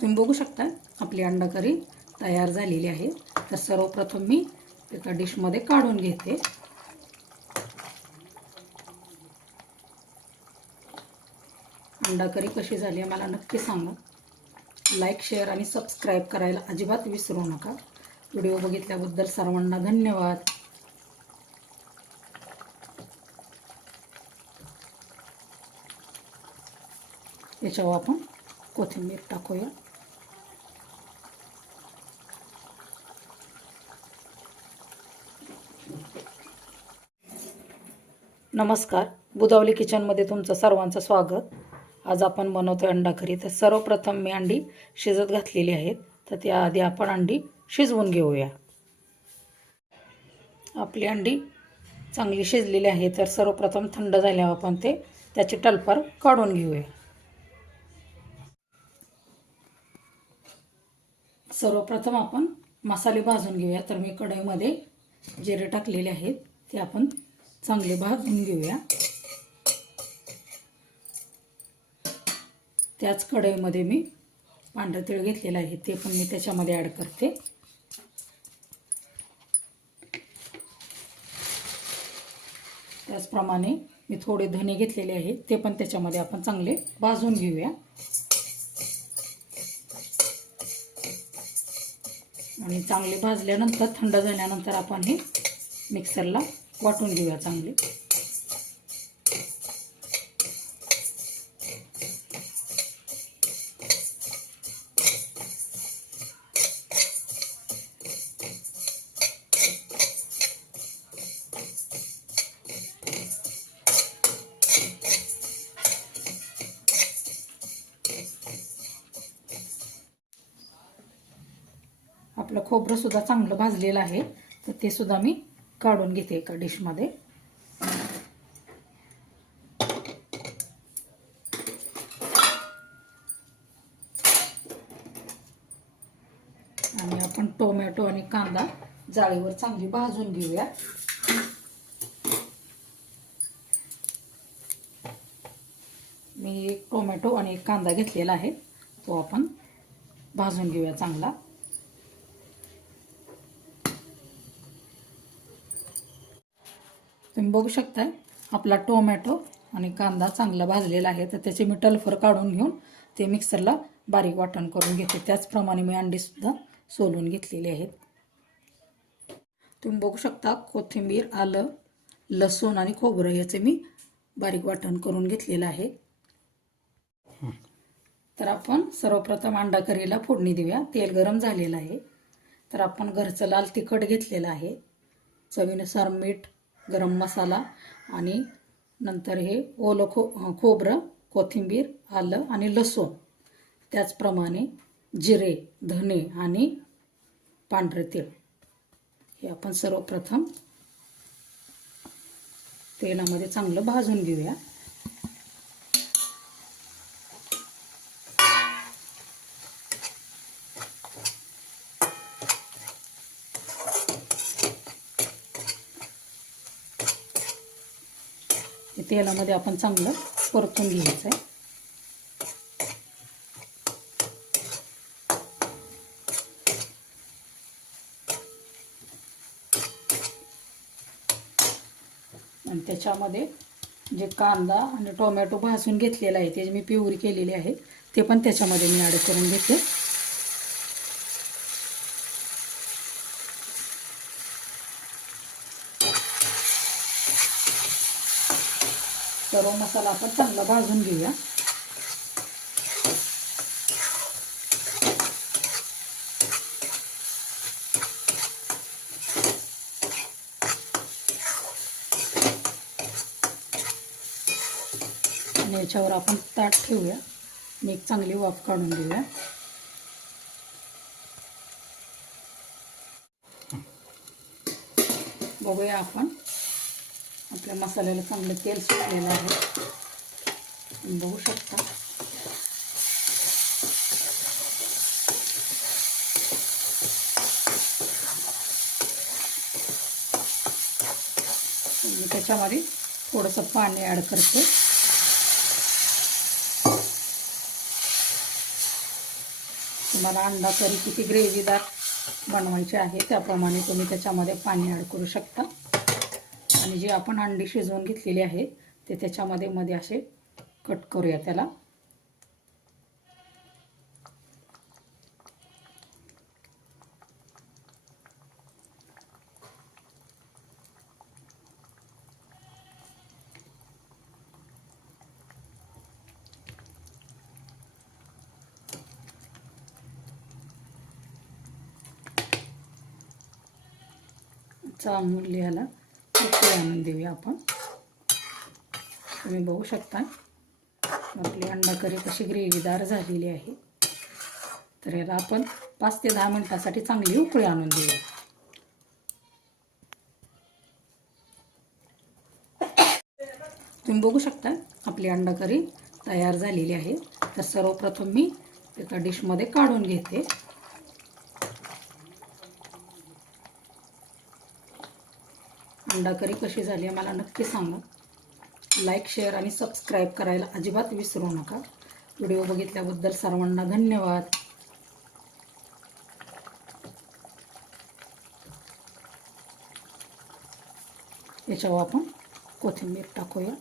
तुम्ही बघू शकता आपली अंडा करी तयार झालेली आहे. तर सर्वप्रथम मी एका डिशमध्ये काढून घेते. अंडा करी कशी झाली आहे मला नक्की सांगा. लाईक शेअर आणि सबस्क्राईब करायला अजिबात विसरू नका. व्हिडिओ बघितल्याबद्दल सर्वांना धन्यवाद. याच्यावर आपण कोथिंबीर टाकूया. नमस्कार. बुदावली किचनमध्ये तुमचं सर्वांचं स्वागत. आज आपण बनवतो अंडा करी. तर सर्वप्रथम मी अंडी शिजत घातलेली आहेत. तर त्याआधी आपण अंडी शिजवून घेऊया. आपली अंडी चांगली शिजलेली आहे. तर सर्वप्रथम थंड झाल्यावर आपण ते त्याचे टलपार काढून घेऊया. सर्वप्रथम आपण मसाले भाजून घेऊया. तर मी कढईमध्ये जिरे टाकलेले आहेत. ते आपण चांगले भाजून घेऊया. त्याच कढईमध्ये मी पांढरं तीळ घेतलेलं आहे ते पण मी त्याच्यामध्ये ॲड करते. त्याचप्रमाणे मी थोडे धने घेतलेले आहेत ते पण त्याच्यामध्ये आपण चांगले भाजून घेऊया. आणि चांगले भाजल्यानंतर थंड झाल्यानंतर आपण हे मिक्सरला वाटून घेऊया चांगले. आपलं खोबरं सुद्धा चांगलं भाजलेलं आहे. तर ते सुद्धा मी काढून घेते एका डिशमध्ये आणि आपण टोमॅटो आणि कांदा जाळीवर चांगली भाजून घेऊया. मी एक टोमॅटो आणि एक कांदा घेतलेला आहे. तो आपण भाजून घेऊया चांगला. तुम्ही बघू शकताय आपला टोमॅटो आणि कांदा चांगला भाजलेला आहे. तर त्याचे मी टलफर काढून घेऊन ते मिक्सरला बारीक वाटण करून घेते. त्याचप्रमाणे मी अंडीसुद्धा सोलून घेतलेली आहेत. तुम्ही बघू शकता कोथिंबीर आलं लसूण आणि खोबरं याचे मी बारीक वाटण करून घेतलेलं आहे. तर आपण सर्वप्रथम अंडा करीला फोडणी देऊया. तेल गरम झालेलं आहे. तर आपण घरचं लाल तिखट घेतलेलं आहे. चवीनुसार मीठ गरम मसाला आणि नंतर हे ओलं खो खोबरं कोथिंबीर आलं आणि लसूण. त्याचप्रमाणे जिरे धने आणि पांढरे तीळ. हे आपण सर्वप्रथम तेलामध्ये चांगलं भाजून घेऊया. तेलामध्ये आपण चांगलं परतून घ्यायचं आहे आणि त्याच्यामध्ये जे कांदा आणि टोमॅटो भाजून घेतलेला आहे त्याची मी प्युरी केलेली आहे ते पण त्याच्यामध्ये मी ॲड करून घेते. सर्व मसाला आपण चांगला भाजून घेऊया. आणि याच्यावर आपण ताट ठेवूया. आणि एक चांगली वाफ काढून घेऊया. बघूया आपण. आपल्या मसाल्याला चांगलं तेल सुटलेलं आहे. बघू शकता. मी त्याच्यामध्ये थोडंसं पाणी ॲड करते. तुम्हाला अंडा तरी किती ग्रेव्हीदार बनवायचे आहे त्याप्रमाणे तुम्ही त्याच्यामध्ये पाणी ॲड करू शकता. आणि जे आपण अंडी शिजवून घेतलेली आहे ते त्याच्यामध्ये मध्ये असे कट करूया त्याला. चांगली ह्याला उकळी आणून देऊया आपण. तुम्ही बघू शकता आपली अंडा करी कशी ग्रेव्हीदार झालेली आहे. तर याला आपण पाच ते दहा मिनटासाठी चांगली उकळी आणून देऊया. तुम्ही बघू शकता आपली अंडा करी तयार झालेली आहे. तर सर्वप्रथम मी एका डिशमध्ये काढून घेते. अंडा करी कशी झाली आहे मला नक्की सांगा. लाईक शेअर आणि सबस्क्राईब करायला अजिबात विसरू नका. व्हिडिओ बघितल्याबद्दल सर्वांना धन्यवाद. याच्यावर आपण कोथिंबीर टाकूया.